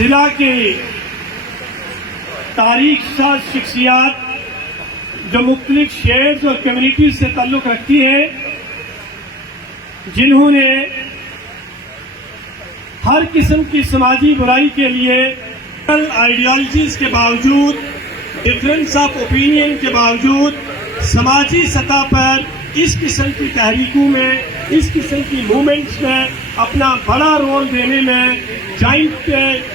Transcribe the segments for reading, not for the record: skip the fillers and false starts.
ضلع کے تاریخ ساز شخصیات جو مختلف شیئرز اور کمیونٹیز سے تعلق رکھتی ہیں، جنہوں نے ہر قسم کی سماجی برائی کے لیے آئیڈیالوجیز کے باوجود، ڈفرینس آف اوپینین کے باوجود سماجی سطح پر اس قسم کی تحریکوں میں، اس قسم کی موومنٹس میں اپنا بڑا رول دینے میں جوائنٹ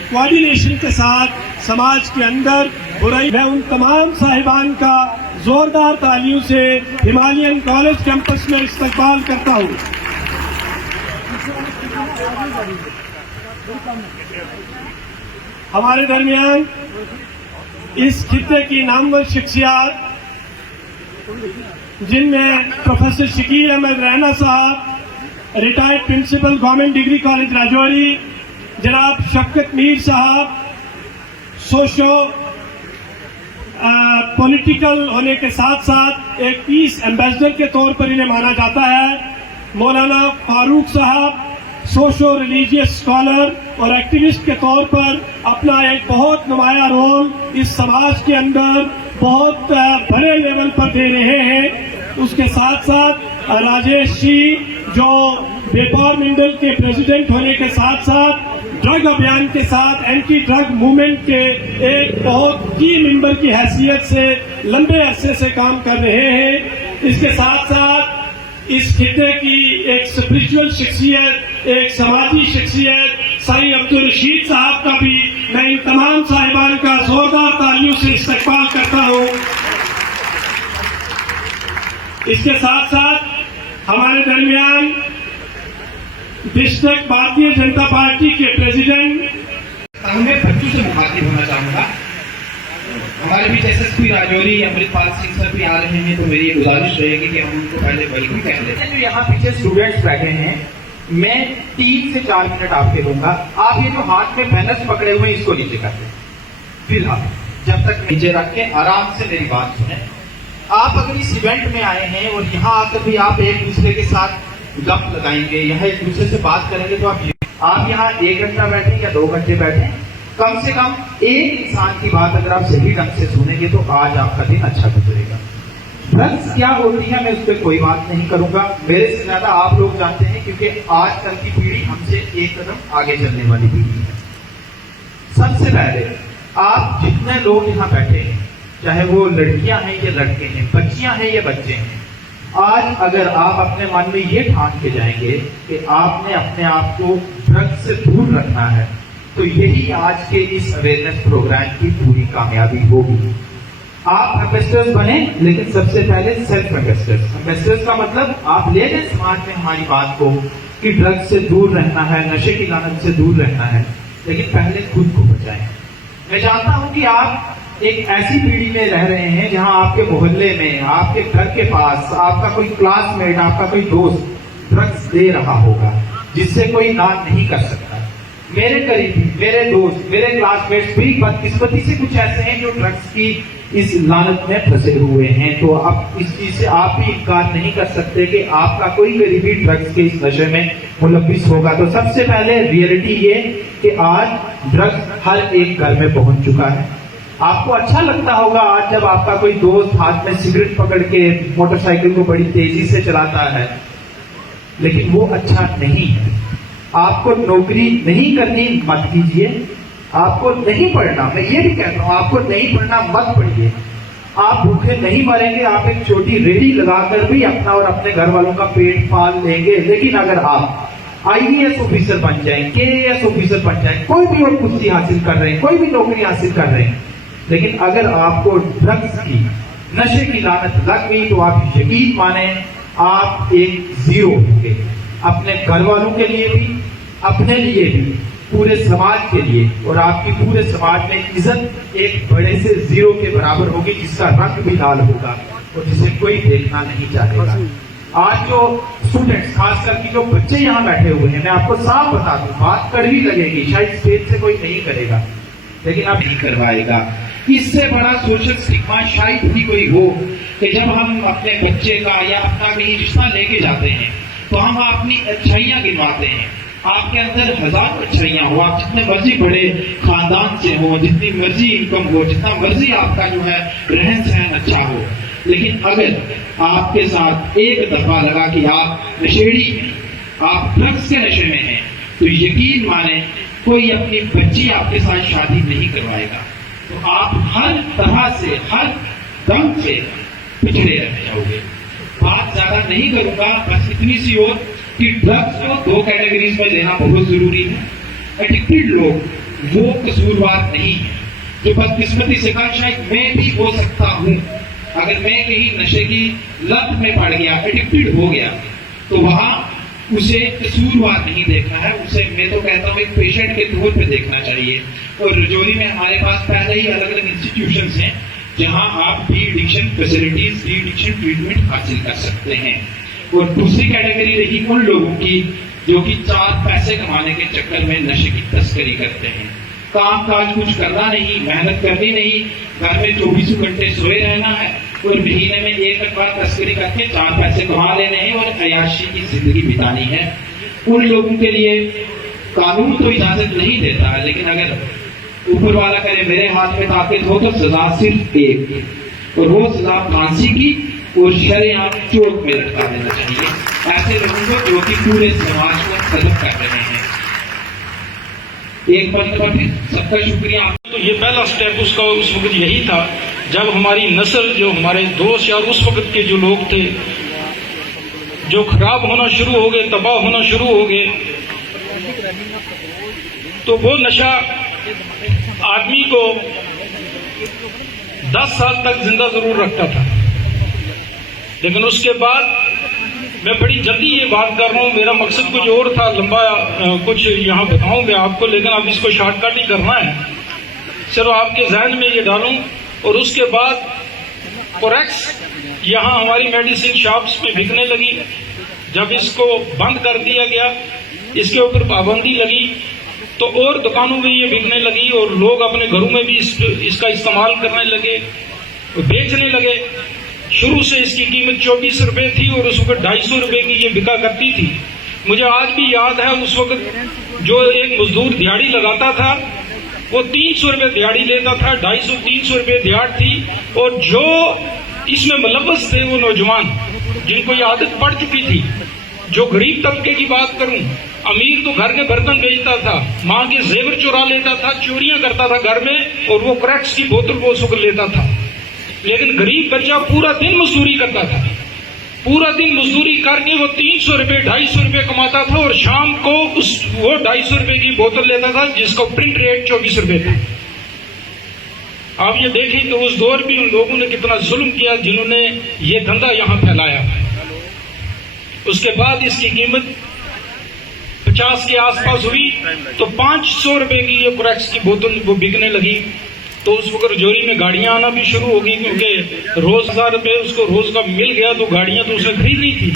کوآرڈینیشن کے ساتھ سماج کے اندر برائی، میں ان تمام صاحبان کا زوردار تالیوں سے ہمالین کالج کیمپس میں استقبال کرتا ہوں۔ ہمارے درمیان اس خطے کی نامور شخصیات، جن میں professor Shakeel Ahmed Raina sahib, retired principal government degree college Rajouri, جناب شفقت میر صاحب، سوشو پولیٹیکل ہونے کے ساتھ ساتھ ایک پیس ایمبیسڈر کے طور پر انہیں مانا جاتا ہے، مولانا فاروق صاحب، سوشو ریلیجیس اسکالر اور ایکٹیوسٹ کے طور پر اپنا ایک بہت نمایاں رول اس سماج کے اندر بہت بڑے لیول پر دے رہے ہیں۔ اس کے ساتھ ساتھ راجیش جی، جو بیپار منڈل کے پریزیڈنٹ ہونے کے ساتھ ساتھ ڈرگ ابھیان کے ساتھ اینٹی ڈرگ موومنٹ کے ایک بہت کی ممبر کی حیثیت سے لمبے عرصے سے کام کر رہے ہیں۔ اس کے ساتھ ساتھ اس خطے کی ایک اسپرچل شخصیت، ایک سماجی شخصیت سائی عبدالرشید صاحب کا بھی میں ان تمام صاحبان کا زوردار تالیوں سے استقبال کرتا ہوں۔ اس کے ساتھ ساتھ ہمارے درمیان ڈسٹرکٹ بھارتیہ جنتا پارٹی کے پریزیڈنٹ، میں بچوں سے مخاطب ہونا چاہوں گا۔ ہمارے بیچ ایس ایس پی راجوری امرت پال سنگھ سر بھی آ رہے ہیں، تو میری گزارش رہے گی کہ ہم ان کو پہلے ویلکم کہہ لیں۔ جو یہاں پیچھے اسٹوڈینٹس بیٹھے ہیں، میں 3 سے 4 منٹ آپ کے دوں گا۔ آپ یہ جو ہاتھ میں بینرز پکڑے ہوئے ہیں، اس کو نیچے کر دیں فی الحال، جب تک نیچے رکھ کے آرام سے میری بات سنیں۔ آپ اگر اس ایونٹ میں آئے ہیں اور یہاں آ کر بھی آپ ایک دوسرے کے ساتھ گپ لگائیں گے، یہاں ایک دوسرے سے بات کریں گے، تو آپ یہاں 1 گھنٹہ بیٹھیں یا 2 گھنٹے بیٹھیں، کم سے کم ایک انسان کی بات اگر آپ صحیح ڈھنگ سے سنیں گے تو آج آپ کا دن اچھا گزرے گا۔ ڈرگس کیا ہوتی ہے میں اس پہ کوئی بات نہیں کروں گا، میرے سے زیادہ آپ لوگ جانتے ہیں، کیونکہ آج کل کی پیڑھی ہم سے ایک قدم آگے چلنے والی پیڑھی ہے۔ سب سے پہلے آپ جتنے لوگ یہاں بیٹھے ہیں، چاہے وہ لڑکیاں ہیں یا لڑکے ہیں، بچیاں ہیں یا بچے ہیں، آج اگر آپ اپنے من میں یہ ٹھان کے جائیں گے کہ آپ نے اپنے آپ کو ڈرگس سے دور رکھنا ہے، تو یہی آج کے اس اویئرنیس پروگرام کی پوری کامیابی ہوگی۔ آپ ایمبیسڈرز بنیں، لیکن سب سے پہلے سیلف ایمبیسڈرز۔ ایمبیسڈرز کا مطلب آپ لے لیں سماج میں ہماری بات کو کہ ڈرگس سے دور رہنا ہے، نشے کی لعنت سے دور رہنا ہے، لیکن پہلے خود کو بچائیں۔ میں جانتا ہوں کہ آپ ایک ایسی پیڑھی میں رہ رہے ہیں جہاں آپ کے محلے میں، آپ کے گھر کے پاس آپ کا کوئی کلاس میٹ، آپ کا کوئی دوست ڈرگس دے رہا ہوگا، جس سے کوئی نہ نہیں کر سکتا۔ میرے قریبی، میرے دوست، میرے کلاس میٹس بھی بدقسمتی سے کچھ ایسے ہیں جو ڈرگس کی اس لعنت میں پھنسے ہوئے ہیں، تو اب اس چیز سے آپ بھی انکار نہیں کر سکتے کہ آپ کا کوئی قریبی ڈرگس کے اس نشے میں ملوث ہوگا۔ تو سب سے پہلے ریئلٹی یہ کہ آج ڈرگس ہر ایک گھر میں پہنچ چکا ہے۔ آپ کو اچھا لگتا ہوگا آج جب آپ کا کوئی دوست ہاتھ میں سگریٹ پکڑ کے موٹر سائیکل کو بڑی تیزی سے چلاتا ہے، لیکن وہ اچھا نہیں ہے۔ آپ کو نوکری نہیں کرنی مت کیجیے، آپ کو نہیں پڑھنا، میں یہ بھی کہتا ہوں آپ کو نہیں پڑھنا مت پڑھیے۔ آپ بھوکے نہیں مریں گے، آپ ایک چھوٹی ریڑھی لگا کر بھی اپنا اور اپنے گھر والوں کا پیٹ پال لیں گے، لیکن اگر آپ IAS آفیسر بن جائیں، KAS آفیسر بن جائیں، کوئی بھی اور کرسی حاصل کر رہے ہیں، کوئی بھی نوکری حاصل کر رہے ہیں، لیکن اگر آپ کو ڈرگس کی، نشے کی لعنت لگ گئی، تو آپ یقین مانیں آپ ایک زیرو ہوں گے، اپنے گھر والوں کے لیے بھی، اپنے لیے بھی، پورے سماج کے لیے، اور آپ کی پورے سماج میں عزت ایک بڑے سے زیرو کے برابر ہوگی، جس کا رنگ بھی لال ہوگا اور جسے کوئی دیکھنا نہیں چاہے گا۔ آج جو اسٹوڈنٹس، خاص کر کے جو بچے یہاں بیٹھے ہوئے ہیں، میں آپ کو صاف بتا دوں، بات کڑوی لگے گی، شاید اسٹیج سے کوئی نہیں کرے گا، لیکن اب نہیں کروائے گا۔ اس سے بڑا سوشل اسٹگما شاید ہی کوئی ہو کہ جب ہم اپنے بچے کا یا اپنا کہیں رشتہ لے کے جاتے ہیں تو ہم اپنی اچھائیاں گنواتے ہیں۔ آپ کے اندر ہزاروں اچھائیاں ہو، آپ جتنے مرضی بڑے خاندان خاندان سے ہو، جتنی مرضی انکم ہو، جتنا مرضی آپ کا جو ہے رہن سہن اچھا ہو، لیکن اگر آپ کے ساتھ ایک دفعہ لگا کہ آپ نشیڑی ہیں، آپ ڈرگس کے نشے میں ہیں، تو یقین مانیں کوئی اپنی بچی آپ کے ساتھ شادی نہیں کروائے گا. تو آپ ہر طرح سے، ہر دم سے پچھڑے رہ جاؤ گے. بات زیادہ نہیں کروں گا، بس اتنی سی اور کہ ڈرگس کو دو کیٹیگریز میں لینا بہت ضروری ہے. ایڈکٹڈ لوگ وہ قصوروار نہیں ہیں. جو بدقسمتی سے کہا شاید میں بھی ہو سکتا ہوں، اگر میں کہیں نشے کی لت میں پڑ گیا، ایڈکٹڈ ہو گیا، تو وہاں اسے قصوروار نہیں دیکھنا ہے، اسے میں تو کہتا ہوں ایک پیشنٹ کے طور پہ دیکھنا چاہیے. اور رجوری میں ہمارے پاس پہلے ہی الگ الگ انسٹیٹیوشنز ہیں جہاں آپ D addiction facilities, D addiction treatment حاصل کر سکتے ہیں. اور دوسری کیٹیگری رہی ان لوگوں کی جو کہ 4 پیسے کمانے کے چکر میں نشے کی تسکری کرتے ہیں. کام کاج کچھ کرنا نہیں، محنت کرنی نہیں، گھر میں 24 گھنٹے سوئے رہنا ہے اور مہینے میں ایک بار تسکری کر کے 4 پیسے کما لینے ہیں اور عیاشی کی زندگی بتانی ہے. ان لوگوں کے لیے قانون تو اجازت نہیں دیتا ہے، لیکن اگر اوپر والا کرے میرے ہاتھ میں طاقت ہو تو سزا صرف ایک، اور وہ سزا پھانسی کی اور شرعیان چوٹ میں لٹکا دینا چاہیے ایسے لوگوں کو جو کہ پورے سماج کو قدم کر رہے ہیں. ایک مرتبہ پھر سب کا شکریہ. تو یہ پہلا سٹیپ اس کا اس وقت یہی تھا جب ہماری نسل، جو ہمارے دوست یا اس وقت کے جو لوگ تھے جو خراب ہونا شروع ہو گئے، تباہ ہونا شروع ہو گئے، تو وہ نشہ آدمی کو 10 سال تک زندہ ضرور رکھتا تھا، لیکن اس کے بعد میں بڑی جلدی یہ بات کر رہا ہوں، میرا مقصد کچھ اور تھا، لمبا کچھ یہاں بتاؤں میں آپ کو، لیکن اب اس کو شارٹ کٹ ہی کرنا ہے، صرف آپ کے ذہن میں یہ ڈالوں. اور اس کے بعد کوریکس یہاں ہماری میڈیسن شاپس میں بکنے لگی. جب اس کو بند کر دیا گیا، اس کے اوپر پابندی لگی، تو اور دکانوں میں یہ بکنے لگی اور لوگ اپنے گھروں میں بھی اس کا استعمال کرنے لگے، بیچنے لگے. شروع سے اس کی قیمت 24 روپے تھی اور اس وقت 250 روپے کی یہ بکا کرتی تھی. مجھے آج بھی یاد ہے اس وقت جو ایک مزدور دیہڑی لگاتا تھا وہ 300 روپے دیہڑی لیتا تھا، 250-300 روپے دیہڑ تھی. اور جو اس میں ملوث تھے وہ نوجوان جن کو یہ عادت پڑ چکی تھی. جو غریب طبقے کی بات کروں، امیر تو گھر کے برتن بیچتا تھا، ماں کے زیور چورا لیتا تھا، چوریاں کرتا تھا گھر میں، اور وہ کریکس کی بوتل کو اس وقت لیتا تھا. لیکن غریب بچہ پورا دن مزدوری کرتا تھا، پورا دن مزدوری کر کے وہ 300 روپے 250 روپے کماتا تھا اور شام کو وہ 250 روپے کی بوتل لیتا تھا جس کو پرنٹ ریٹ 24 روپے تھا. آپ یہ دیکھیں کہ اس دور بھی ان لوگوں نے کتنا ظلم کیا جنہوں نے یہ دھندا یہاں پھیلایا. اس کے بعد اس کی قیمت 50 کے آس پاس ہوئی تو 500 روپے کی یہ کوریکس کی بوتل وہ بکنے لگی. تو اس وقت رجوری میں گاڑیاں آنا بھی شروع ہو گئی، کیونکہ روز 1000 روپے اس کو روز کا مل گیا تو گاڑیاں تو اس نے خریدنی تھی.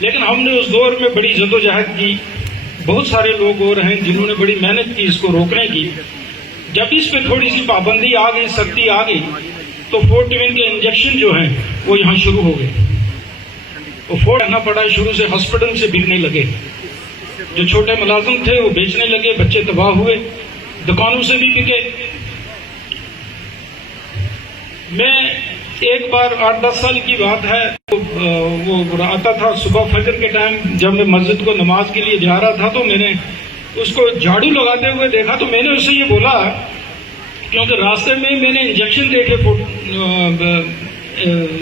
لیکن ہم نے اس دور میں بڑی جدوجہد کی، بہت سارے لوگ اور ہیں جنہوں نے بڑی محنت کی اس کو روکنے کی. جب اس پہ تھوڑی سی پابندی آ گئی، سختی آ گئی، تو 4-2 کے انجیکشن جو ہیں وہ یہاں شروع ہو گئے. وہ رہنا پڑا، شروع سے ہاسپٹل سے بکنے لگے. جو چھوٹے ملازم تھے وہ بیچنے لگے، بچے تباہ ہوئے، دکانوں سے بھی بکے. میں ایک بار 8-10 سال کی بات ہے، وہ آتا تھا صبح فجر کے ٹائم، جب میں مسجد کو نماز کے لیے جا رہا تھا تو میں نے اس کو جھاڑو لگاتے ہوئے دیکھا. تو میں نے اس سے یہ بولا، کیونکہ راستے میں نے انجیکشن دیکھے،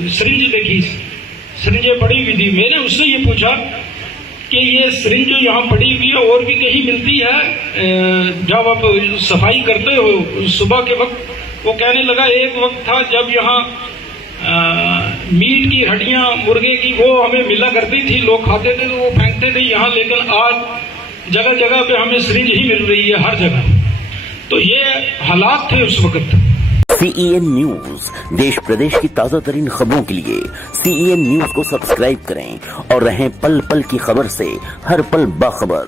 سرنج دیکھی، سرنجیں پڑی ہوئی تھی. میں نے اس سے یہ پوچھا کہ یہ سرنج جو یہاں پڑی ہوئی ہے اور بھی کہیں ملتی ہے جب آپ صفائی کرتے ہو صبح کے وقت؟ وہ کہنے لگا ایک وقت تھا جب یہاں میٹ کی ہڈیاں مرغے کی وہ ہمیں ملا کرتی تھی، لوگ کھاتے تھے تو وہ پھینکتے تھے یہاں، لیکن آج جگہ جگہ پہ ہمیں سرنج ہی مل رہی ہے ہر جگہ. تو یہ حالات تھے اس وقت. CEN نیوز دیش پردیش کی تازہ ترین خبروں کے لیے CEN نیوز کو سبسکرائب کریں اور رہیں پل پل کی خبر سے ہر پل باخبر.